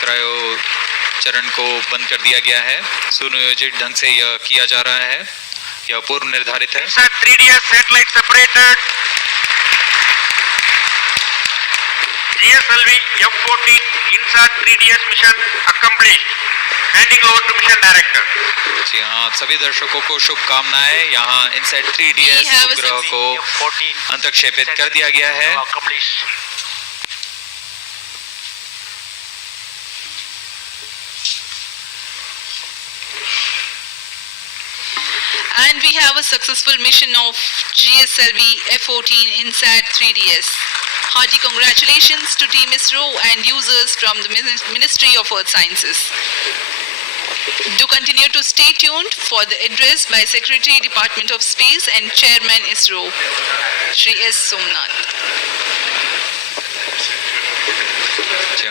Cryo चरण को बंद कर दिया गया है। सुनियोजित ढंग से यह किया जा रहा है, यह पूर्व निर्धारित है। INSAT-3DS satellite separated. GSLV-F14 INSAT-3DS mission accomplished. Handing over to mission director. जी हाँ, सभी दर्शकों को शुभकामनाएं। यहाँ INSAT-3DS उपग्रह को अंतक्षेपित कर दिया गया है। And we have a successful mission of GSLV-F14 INSAT-3DS. Hearty congratulations to Team ISRO and users from the Ministry of Earth Sciences. Do continue to stay tuned for the address by Secretary, Department of Space and Chairman ISRO, Shri S. Somnath.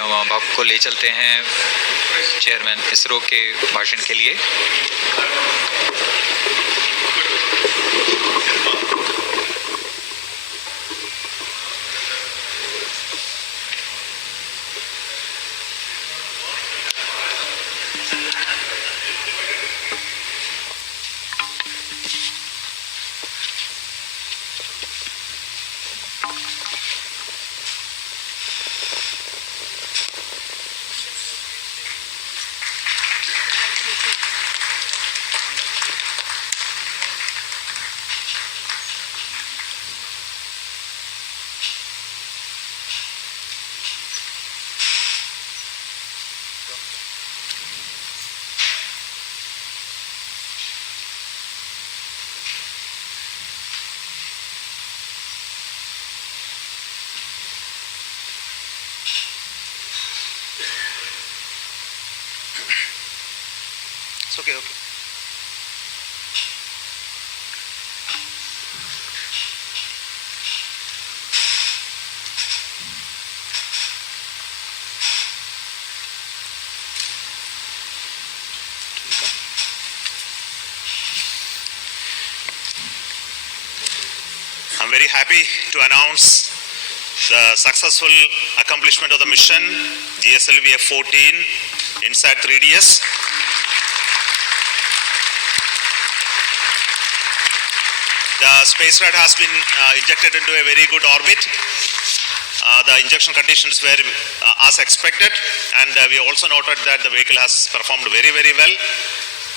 हम अब आपको ले चलते हैं chairman ISRO के भाषण के लिए। Okay. I'm very happy to announce the successful accomplishment of the mission GSLV-F14 INSAT-3DS. The space rod has been injected into a very good orbit. The injection conditions were as expected, and we also noted that the vehicle has performed very, very well.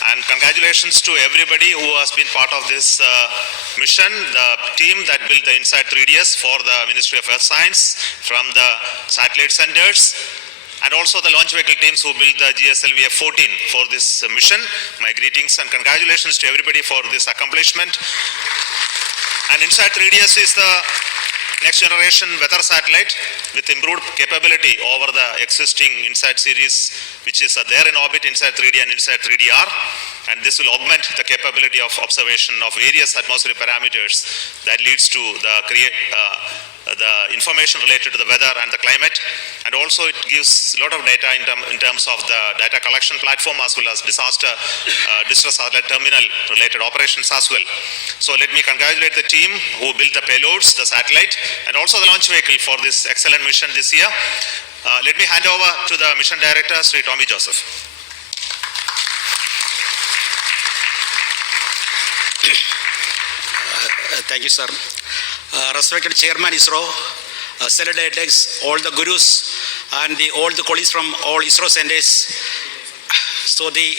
And congratulations to everybody who has been part of this mission, the team that built the INSAT-3DS for the Ministry of Earth Science, from the satellite centers, and also the launch vehicle teams who built the GSLV-F14 for this mission. My greetings and congratulations to everybody for this accomplishment. And INSAT-3DS is the next generation weather satellite with improved capability over the existing INSAT series, which is there in orbit, INSAT-3D and INSAT-3DR. And this will augment the capability of observation of various atmospheric parameters that leads to the information related to the weather and the climate. And also it gives a lot of data in terms of the data collection platform, as well as distress satellite terminal related operations as well. So let me congratulate the team who built the payloads, the satellite, and also the launch vehicle for this excellent mission this year. Let me hand over to the mission director, Sri Tommy Joseph. Thank you, sir. Respected Chairman ISRO, Saturday decks, all the gurus and all the colleagues from all ISRO centers. So the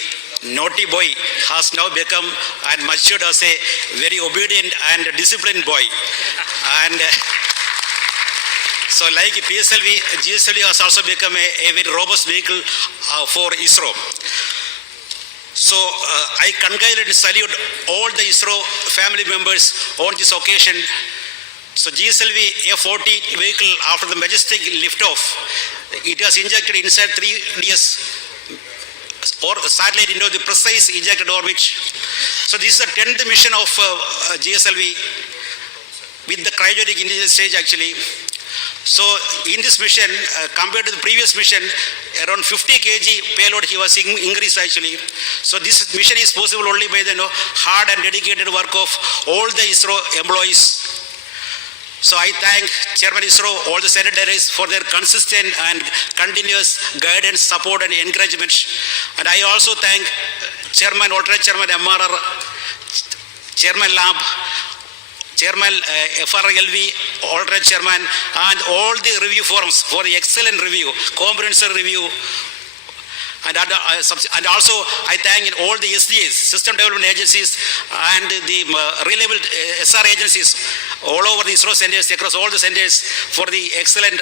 naughty boy has now become and matured as a very obedient and disciplined boy. And so like GSLV has also become a very robust vehicle for ISRO. So I congratulate and salute all the ISRO family members on this occasion. So GSLV-F14 vehicle, after the majestic liftoff, it has injected INSAT-3DS or satellite into the precise ejected orbit. So this is the 10th mission of GSLV with the cryogenic intelligence stage actually. So in this mission, compared to the previous mission, around 50 kg payload he was increased actually. So this mission is possible only by the hard and dedicated work of all the ISRO employees. So I thank Chairman ISRO, all the secretaries for their consistent and continuous guidance, support and encouragement. And I also thank Chairman, Alternate Chairman MRR, Chairman Lab, Chairman FRLV, Alternate Chairman, and all the review forums for the excellent review, comprehensive review. And also I thank all the SDAs, System Development Agencies, and the reliable SR agencies all over the ISRO centers, across all the centers, for the excellent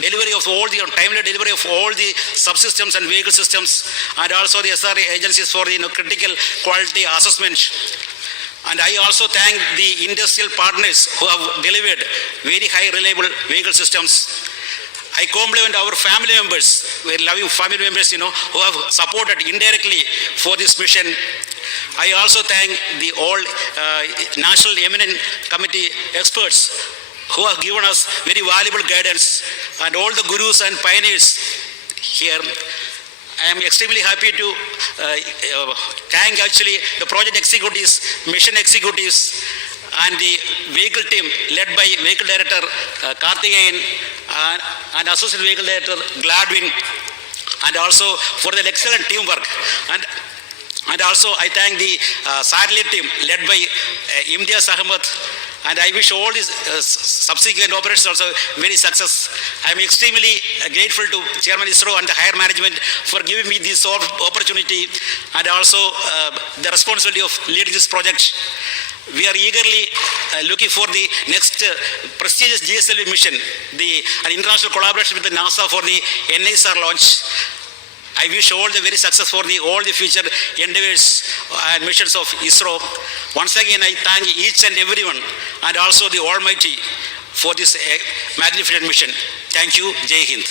delivery of all the timely delivery of all the subsystems and vehicle systems, and also the SR agencies for the critical quality assessment. And I also thank the industrial partners who have delivered very high reliable vehicle systems. I compliment our family members, very loving family members, who have supported indirectly for this mission. I also thank the all National Eminent Committee experts who have given us very valuable guidance, and all the gurus and pioneers here. I am extremely happy to thank actually the project executives, mission executives, and the vehicle team led by Vehicle Director Karthikeyan and Associate Vehicle Director Gladwin, and also for the excellent teamwork. And also I thank the satellite team led by Imtiaz Ahmed, and I wish all these subsequent operations also very success. I am extremely grateful to Chairman ISRO and the higher management for giving me this opportunity, and also the responsibility of leading this project. We are eagerly looking for the next prestigious GSLV mission, an international collaboration with the NASA for the neisro launch. I wish all the very success for all the future endeavors and missions of ISRO. Once again, I thank each and everyone, and also the Almighty, for this magnificent mission. Thank you. Jai Hind.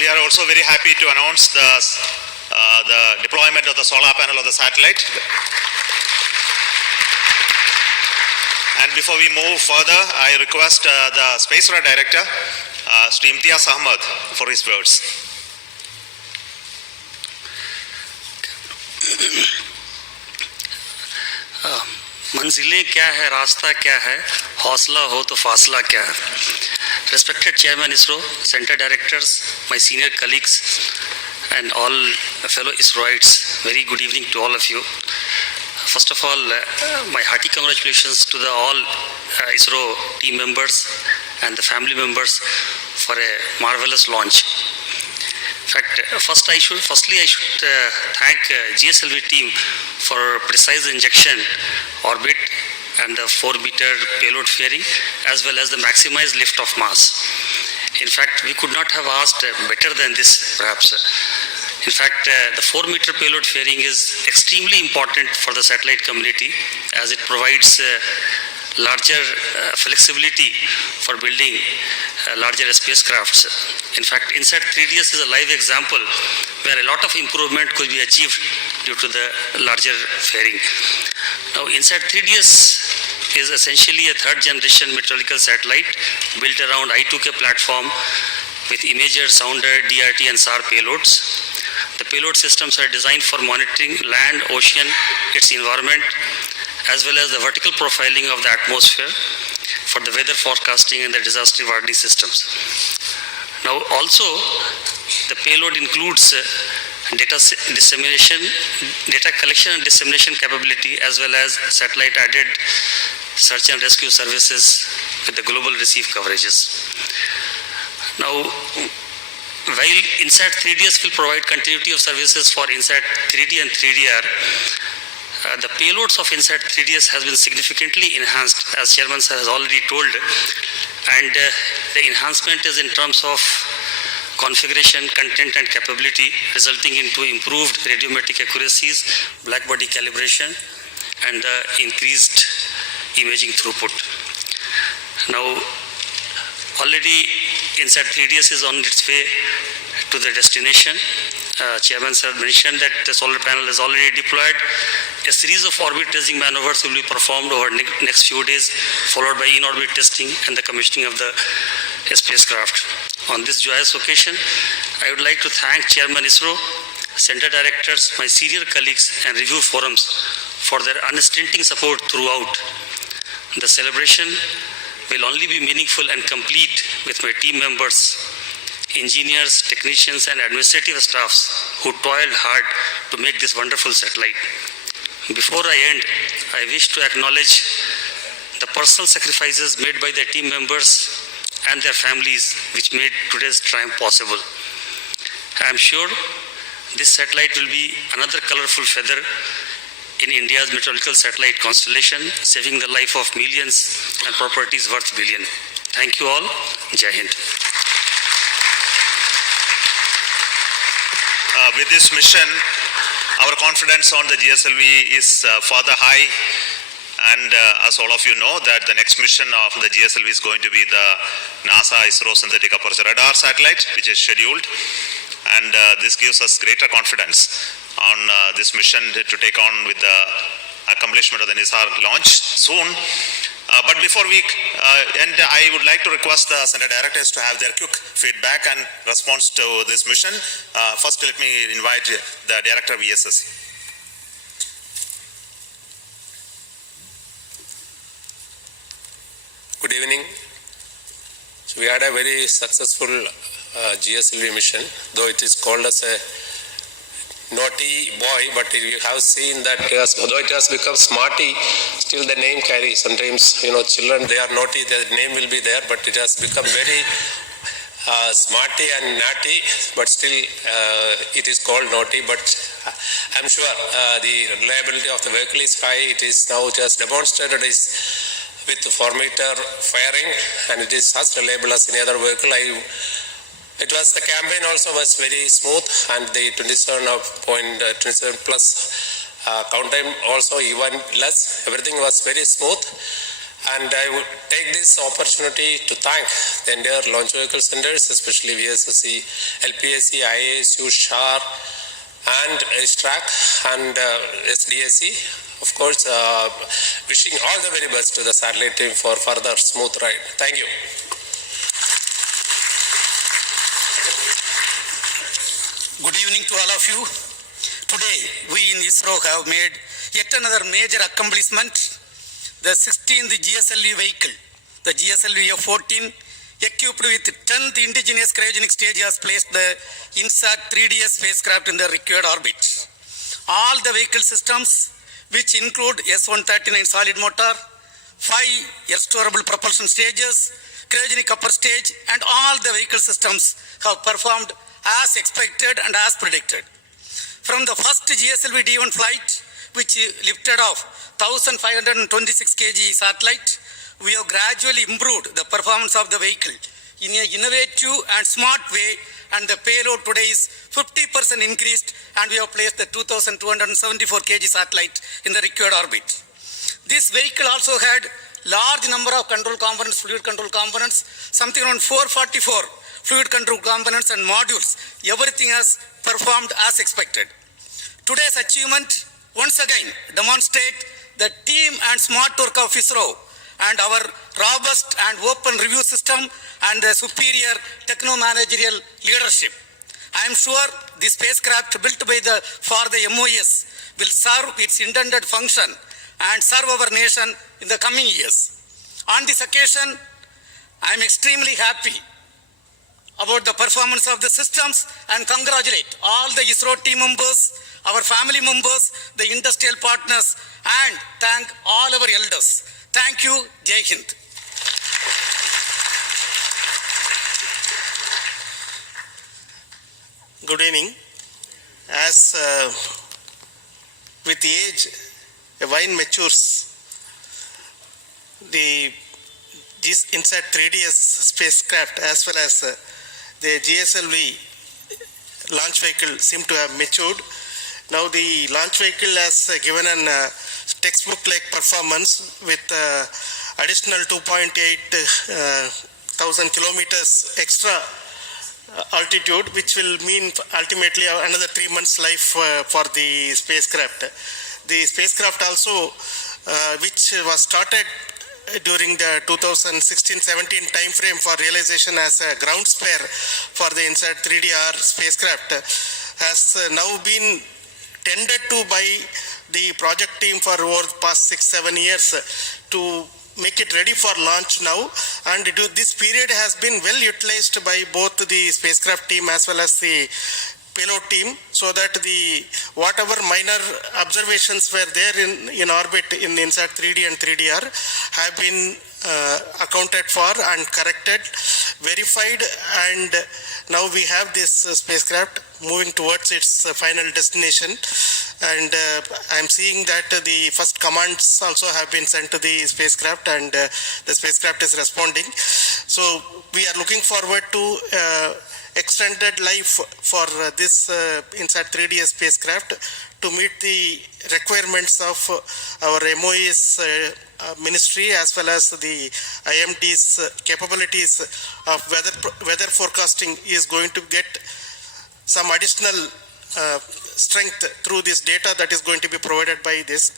We are also very happy to announce the deployment of the solar panel of the satellite. And before we move further, I request the Space Radar Director, Mr. Imtiaz Ahmed, for his words. मंजिलें क्या है, रास्ता क्या है, हौसला हो तो फासला क्या है. Respected Chairman ISRO, Center Directors, my senior colleagues, and all fellow ISROites, very good evening to all of you. First of all, my hearty congratulations to all ISRO team members and the family members for a marvelous launch. In fact, firstly I should thank GSLV team for precise injection orbit and the 4-meter payload fairing, as well as the maximized lift of mass. In fact, we could not have asked better than this, perhaps. In fact, the 4-meter payload fairing is extremely important for the satellite community, as it provides larger flexibility for building larger spacecrafts. In fact, INSAT-3DS is a live example where a lot of improvement could be achieved due to the larger fairing. Now, INSAT-3DS is essentially a third-generation meteorological satellite built around I2K platform with imager, sounder, DRT and SAR payloads. The payload systems are designed for monitoring land, ocean, its environment, as well as the vertical profiling of the atmosphere for the weather forecasting and the disaster warning systems. Now also, the payload includes data collection and dissemination capability, as well as satellite added search and rescue services with the global receive coverages. Now, while INSAT-3DS will provide continuity of services for INSAT-3D and 3DR, the payloads of INSAT-3DS has been significantly enhanced, as Chairman Sir has already told, and the enhancement is in terms of configuration, content and capability, resulting into improved radiometric accuracies, black body calibration, and increased imaging throughput. Now, already INSAT-3DS is on its way to the destination. Chairman Sir mentioned that the solar panel is already deployed. A series of orbit tracing maneuvers will be performed over next few days, followed by in-orbit testing and the commissioning of the spacecraft. On this joyous occasion, I would like to thank Chairman ISRO, Center Directors, my senior colleagues and review forums for their unstinting support throughout. The celebration will only be meaningful and complete with my team members, engineers, technicians, and administrative staffs who toiled hard to make this wonderful satellite. Before I end, I wish to acknowledge the personal sacrifices made by their team members and their families which made today's triumph possible. I am sure this satellite will be another colorful feather in India's meteorological satellite constellation, saving the life of millions and properties worth billions. Thank you all. Jai Hind. With this mission, our confidence on the GSLV is further high. And as all of you know, that the next mission of the GSLV is going to be the NASA ISRO synthetic aperture radar satellite, which is scheduled. And this gives us greater confidence on this mission to take on with the accomplishment of the NISR launch soon. But before we end, I would like to request the Center Directors to have their quick feedback and response to this mission. First, let me invite the Director of VSSC. Good evening. So we had a very successful GSLV mission, though it is called as a naughty boy, but you have seen that although it has become smarty, still the name carries. Sometimes, children, they are naughty, their name will be there, but it has become very smarty and naughty, but still it is called naughty. But I'm sure the reliability of the vehicle is high. It is now just demonstrated is with 4-meter firing, and it is as reliable as any other vehicle. The campaign also was very smooth, and the 27 plus count time also even less. Everything was very smooth, and I would take this opportunity to thank the entire launch vehicle centers, especially VSSC, LPSC, IASU, SHAR, and STRAC, and SDRC. Of course, wishing all the very best to the satellite team for further smooth ride. Thank you. Good evening to all of you. Today, we in ISRO have made yet another major accomplishment. The 16th GSLV vehicle, the GSLV-F14, equipped with 10th indigenous cryogenic stage, has placed the INSAT-3DS spacecraft in the required orbit. All the vehicle systems, which include S139 solid motor, 5 air-storable propulsion stages, cryogenic upper stage, and all the vehicle systems have performed as expected and as predicted. From the first GSLV D1 flight, which lifted off 1,526 kg satellite, we have gradually improved the performance of the vehicle in an innovative and smart way, and the payload today is 50% increased, and we have placed the 2,274 kg satellite in the required orbit. This vehicle also had large number of control components, fluid control components, something around 444 fluid control components and modules. Everything has performed as expected. Today's achievement once again demonstrate the team and smart work of ISRO and our robust and open review system and the superior techno-managerial leadership. I am sure the spacecraft built by for the MOS will serve its intended function and serve our nation in the coming years. On this occasion, I am extremely happy about the performance of the systems and congratulate all the ISRO team members, our family members, the industrial partners, and thank all our elders. Thank you. Jai Hind. Good evening. As with age, a wine matures. The INSAT-3DS spacecraft as well as the GSLV launch vehicle seem to have matured. Now the launch vehicle has given an textbook-like performance with additional 2.8 thousand kilometers extra altitude, which will mean ultimately another 3 months life for the spacecraft. The spacecraft also, which was started during the 2016-17 time frame for realization as a ground spare for the INSAT-3DR spacecraft, has now been tended to by the project team for over the past 6-7 years to make it ready for launch now, and this period has been well utilized by both the spacecraft team as well as the payload team, so that the whatever minor observations were there in orbit in INSAT-3D and 3DR have been accounted for and corrected, verified, and now we have this spacecraft moving towards its final destination. And I'm seeing that the first commands also have been sent to the spacecraft, and the spacecraft is responding. So we are looking forward to extended life for this INSAT-3DS spacecraft to meet the requirements of our MOE's ministry as well as the IMD's capabilities of weather forecasting is going to get some additional strength through this data that is going to be provided by this.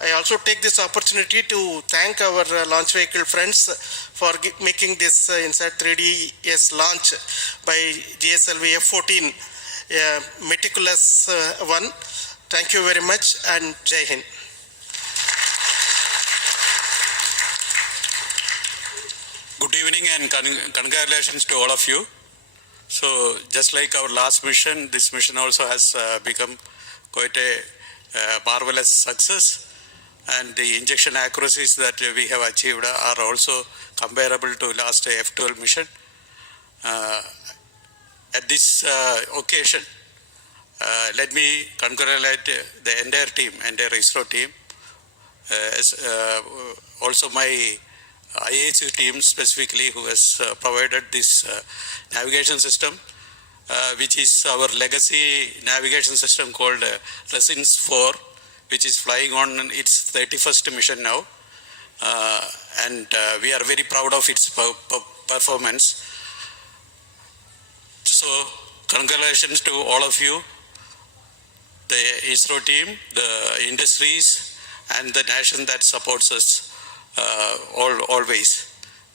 I also take this opportunity to thank our launch vehicle friends for making this INSAT-3DS launch by GSLV-F14 a meticulous one. Thank you very much, and Jai Hind. Good evening and congratulations to all of you. So just like our last mission, this mission also has become quite a marvelous success, and the injection accuracies that we have achieved are also comparable to last F12 mission. At this occasion, let me congratulate the entire team, entire ISRO team, also my IAC team specifically, who has provided this navigation system, which is our legacy navigation system called Resins 4, which is flying on its 31st mission now, and we are very proud of its performance. So congratulations to all of you, the ISRO team, the industries, and the nation that supports us always.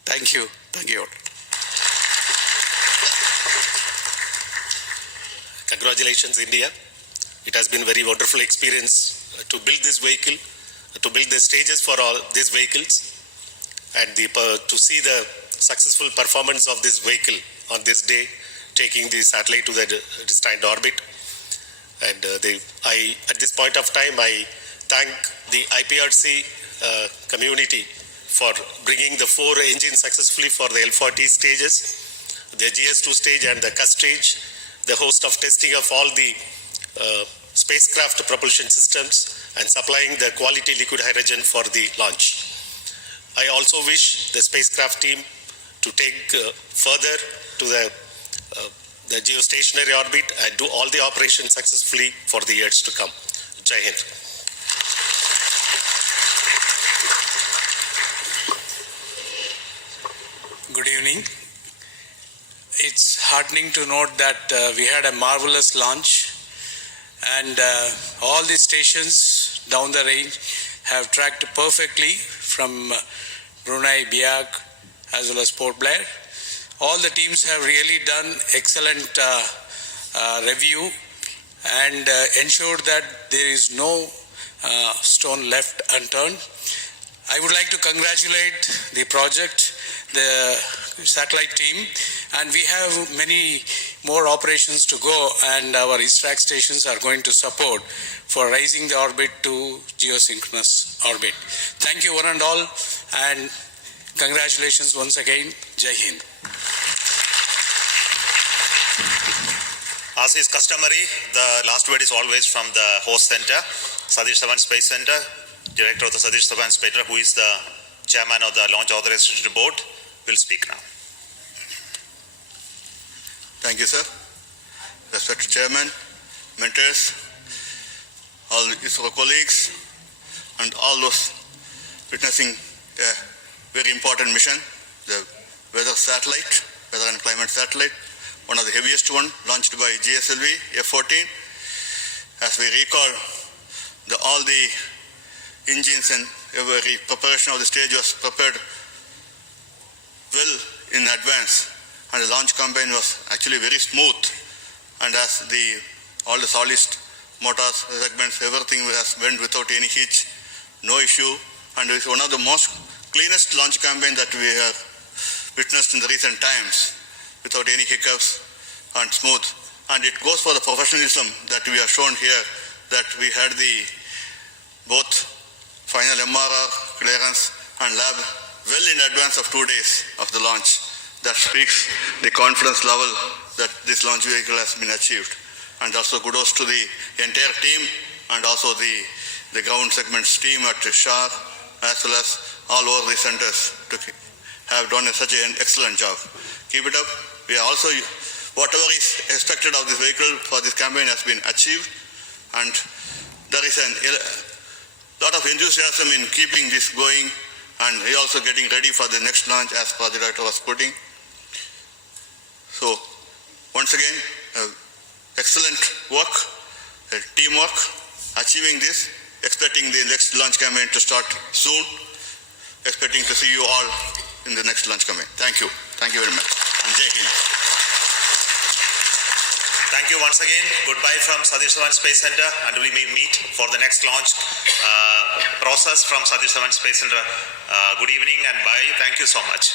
Thank you. Thank you all. Congratulations, India. It has been a very wonderful experience to build this vehicle, to build the stages for all these vehicles, and to see the successful performance of this vehicle on this day, taking the satellite to the destined orbit. And at this point of time, I thank the IPRC community for bringing the 4 engines successfully for the L40 stages, the GS2 stage and the CUS stage, the host of testing of all the spacecraft propulsion systems, and supplying the quality liquid hydrogen for the launch. I also wish the spacecraft team to take further to the geostationary orbit and do all the operations successfully for the years to come. Jai Hind. Good evening. It's heartening to note that we had a marvelous launch, and all the stations down the range have tracked perfectly from Brunei, Biak, as well as Port Blair. All the teams have really done excellent review and ensured that there is no stone left unturned. I would like to congratulate the project, the satellite team, and we have many more operations to go, and our ISRAC stations are going to support for raising the orbit to geosynchronous orbit. Thank you one and all, and congratulations once again. Jai Hind. As is customary, the last word is always from the host center, Satish Dhawan Space Center, Director of the Satish Dhawan Space Center, who is the Chairman of the Launch Authorization Board, will speak now. Thank you, sir. Respected Chairman, mentors, all ISRO colleagues, and all those witnessing a very important mission, the weather and climate satellite, one of the heaviest one, launched by GSLV-F14. As we recall, all the engines and every preparation of the stage was prepared well in advance, and the launch campaign was actually very smooth, and as all the solid motors, segments, everything has went without any hitch, no issue, and it's one of the most cleanest launch campaign that we have witnessed in the recent times, without any hiccups and smooth. And it goes for the professionalism that we have shown here, that we had the both final MRR, clearance and lab well in advance of 2 days of the launch. That speaks the confidence level that this launch vehicle has been achieved. And also kudos to the entire team and also the ground segments team at SHAR as well as all over the centers to have done such an excellent job. Keep it up. We are also, whatever is expected of this vehicle for this campaign has been achieved, and there is a lot of enthusiasm in keeping this going, and we are also getting ready for the next launch as Project Director was putting. So once again, excellent work, teamwork, achieving this, expecting the next launch campaign to start soon, expecting to see you all in the next launch campaign. Thank you. Thank you very much. And Jai Hind. Thank you once again. Goodbye from Satish Dhawan Space Center, and we may meet for the next launch process from Satish Dhawan Space Center. Good evening and bye. Thank you so much.